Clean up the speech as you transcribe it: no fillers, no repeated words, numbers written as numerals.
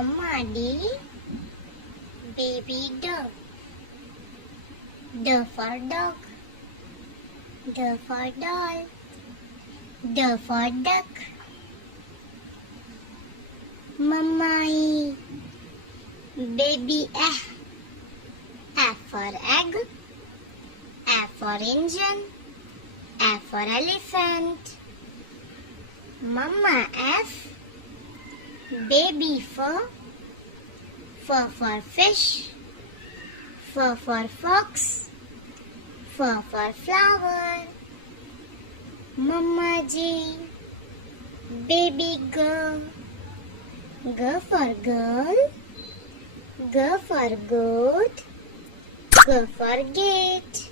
Mumma D, baby dog. D for dog, D for doll, D for duck. Mumma E, baby F. F for egg, F for engine, F for elephant. Mumma F, baby fur for fish, F for fox, F for flower. Mumma G, baby girl, G for girl, G for goat, G for gate.